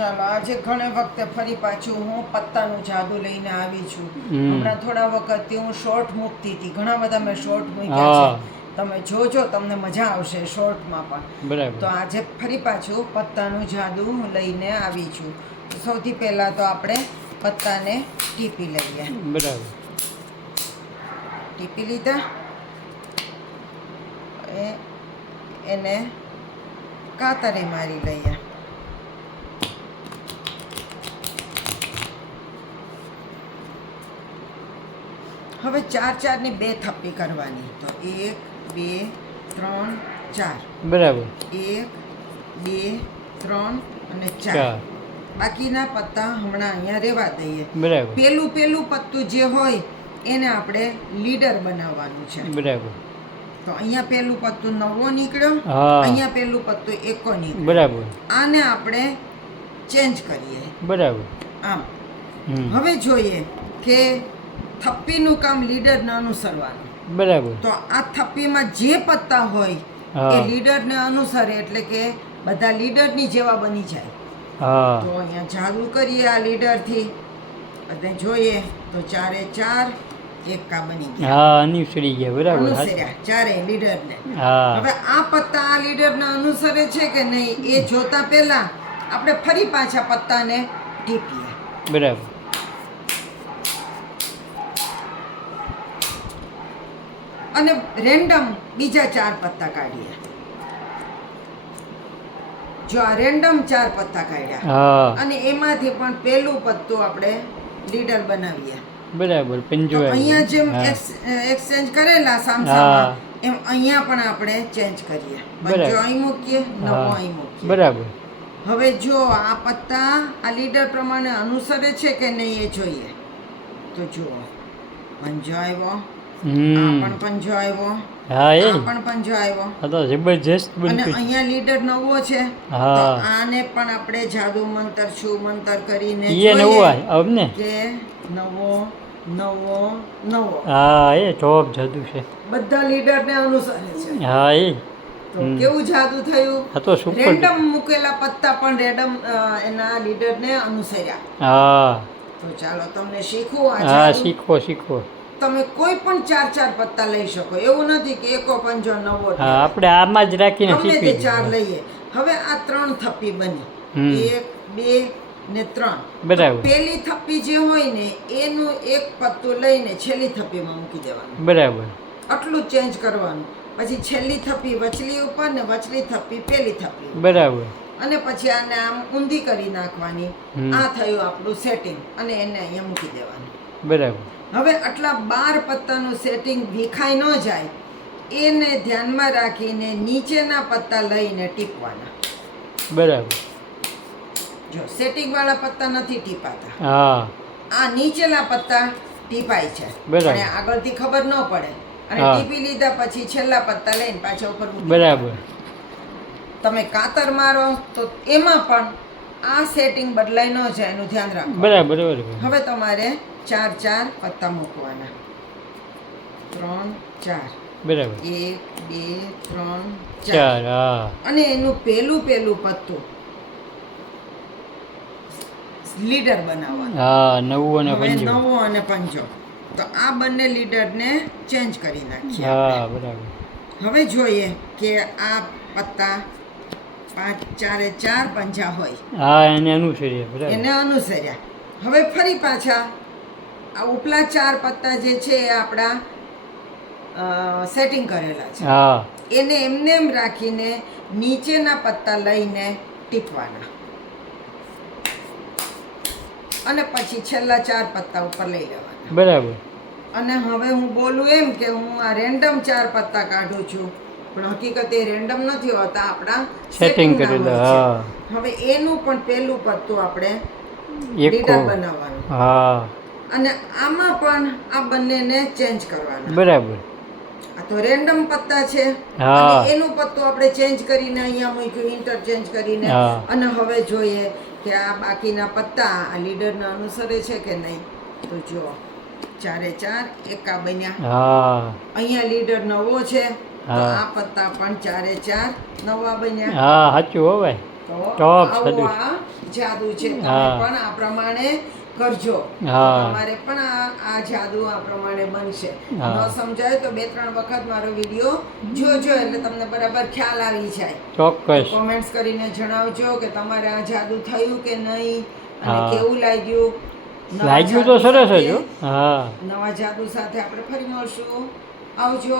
ચાલો આજે ઘણી વખતે ફરી પાછું હું પત્તાનું જાદુ લઈને આવી છું. હમણાં થોડા વખતથી હું શોર્ટ મૂકતી હતી, ઘણા બધા મેં શોર્ટ મૂક્યા છે. તમે જોજો, તમને મજા આવશે શોર્ટમાં પણ. બરાબર. તો આજે ફરી પાછું પત્તાનું જાદુ લઈને આવી છું. સૌથી પહેલાં તો આપણે પત્તાને ટીપી લઈએ. બરાબર. ટીપી લીધા, એને કાતરે મારી લઈએ. હવે ચારની 2 થપ્પી કરવાની. તો 1 2 3 4. બરાબર. 1 2 3 અને 4. બાકીના પત્તા હમણાં અહીંયા રહેવા દઈએ. બરાબર. પેલું પત્તું જે હોય એને આપણે લીડર બનાવવાનું છે. બરાબર. તો અહીંયા પેલું પત્તું 9 નીકળ્યો, અહીંયા પેલું પત્તું 1 નીકળ્યો. બરાબર. આને આપણે ચેન્જ કરીએ. બરાબર. આમ હવે જોઈએ કે થપ્પીનું કામ લીડરને અનુસરવાનું. બરાબર. તો આ થપ્પીમાં જે પત્તા હોય એ લીડરને અનુસરે, એટલે કે બધા લીડરની જેવા બની જાય. તો અહીંયા જાદુ કરીએ આ લીડરથી, બધે જોઈએ તો 4 એકા બની ગયા. અનુસરી ગયા. બરાબર. અનુસર્યા ચારે લીડરને. હવે આ પત્તા આ લીડરને અનુસરે છે કે નહીં એ જોતા પહેલા આપણે ફરી પાછા પત્તાને ટીપીએ. બરાબર. અને રેન્ડમ બીજા 4 પત્તા કાઢીએ. જો આ રેન્ડમ 4 પત્તા કાઢ્યા અને એમાંથી પણ પેલું પત્તું આપણે લીડર બનાવીએ. બરાબર. અહીંયા જેમ એક્સચેન્જ કરેલા સામસામા એમ અહીંયા પણ આપણે ચેન્જ કરીએ. પંજો અહીં મૂકીએ, 9 અહીં મૂકીએ. બરાબર. હવે જો આ પત્તા આ લીડર પ્રમાણે અનુસરે છે કે નહીં એ જોઈએ. તો જુઓ, પંજો આવ્યો, આ પણ પંજો આવ્યો, આ પણ પંજો આવ્યો. જબરજસ્ત. અને અહીંયા લીડર 9 છે. તો આને પણ આપણે જાદુ મંતર શું મંતર કરીને જોઈએ કે 9 એ ટોપ જાદુ છે. બધા લીડરને અનુસરે છે. તો કેવું જાદુ થયું? રેન્ડમ મૂકેલા પત્તા પણ રેન્ડમ એના લીડરને અનુસર્યા. તો ચાલો તમને શીખવું આ જાદુ. શીખો. તમે કોઈ પણ 4 પત્તા લઈ શકો, એવું નથી કે એકો પંજો 9. આપણે આમાં જ રાખીને ગમે તે 4 લઈએ. હવે આ 3 થપ્પી બની, 1 2 ને 3. બરાબર. પેલી થપ્પી જે હોય ને એનું એક પત્તું લઈને છેલ્લી થપ્પીમાં મૂકી દેવાનું. બરાબર. આટલું ચેન્જ કરવાનું. પછી છેલ્લી થપ્પી વચલી ઉપર ને વચલી થપ્પી પેલી થપ્પી. બરાબર. અને પછી આને આમ ઊંધી કરી નાખવાની. આ થયું આપણું સેટિંગ અને એને અહીંયા મૂકી દેવાનું. બરાબર. હવે આટલા 12 પત્તાનું સેટિંગ વિખાઈ ન જાય એને ધ્યાનમાં રાખીને નીચેના પત્તા લઈને ટીપવાના. બરાબર. જો સેટિંગ વાળા પત્તા નથી ટીપાતા, આ નીચેના પત્તા ટીપાય છે. અને આગળથી ખબર ન પડે. અને ટીપી લીધા પછી છેલ્લા પત્તા લઈને પાછા ઉપર. બરાબર. તમે કાતર મારો તો એમાં પણ આ સેટિંગ બદલાઈ ન જાય એનું ધ્યાન રાખો. બરાબર. હવે તમારે 4 પત્તા મૂકવાના. 3 4. બરાબર. 1 2 3 4. અને એનું પેલું પત્તું લીડર બનાવવાનું. 9 અને પંજો. તો આ બંને લીડરને ચેન્જ કરી નાખીએ. બરાબર. હવે જોઈએ કે આ પત્તા 4 પંજા હોય એને અનુસર્યા. હવે ફરી પાછા આ ઉપલા 4 પત્તા જે છે એ આપણા સેટિંગ કરેલા છે, એને એમને એમ રાખીને નીચેના પત્તા લઈને ટીપવાના. અને પછી છેલ્લા 4 પત્તા ઉપર લઈ લેવાના. બરાબર. અને હવે હું બોલું એમ કે હું આ રેન્ડમ 4 પત્તા કાઢું છું, પણ હકીકત એ રેન્ડમ નથી હોતા, આપણા સેટિંગ કરેલા. હવે એનું પણ પેલું પત્તું આપણે લીડર બનાવવાનું. અને આમાં પણ આ બંનેને ચેન્જ કરવાના. બરાબર. આ તો રેન્ડમ પત્તા છે અને એનું પત્તું આપણે ચેન્જ કરીને અહીંયા મૂક્યું, ઇન્ટરચેન્જ કરીને. અને હવે જોઈએ કે આ બાકીના પત્તા આ લીડરને અનુસરે છે કે નહીં. તો જુઓ, 4 એકા બન્યા. અહીંયા લીડર 9 છે, તો આ પત્તા પણ 4 9 બન્યા. સાચું. હવે તો આવું આ જાદુ છે, તમે હા. પણ આ પ્રમાણે કરજો. હા. તમારે પણ આ જાદુ આ પ્રમાણે બનશે. હા. ન સમજાય તો 2-3 વખત મારો વિડીયો જોજો એટલે તમને બરાબર ખ્યાલ આવી જાય. ચોક્કસ. કોમેન્ટ્સ કરીને જણાવજો કે તમારે આ જાદુ થયું કે નહીં અને હા. કેવું લાગ્યું. નવા લાગ્યું તો જાદુ સરસ જ સાથે- હો. હા નવા જાદુ સાથે આપણે ફરી મળશું. આવજો.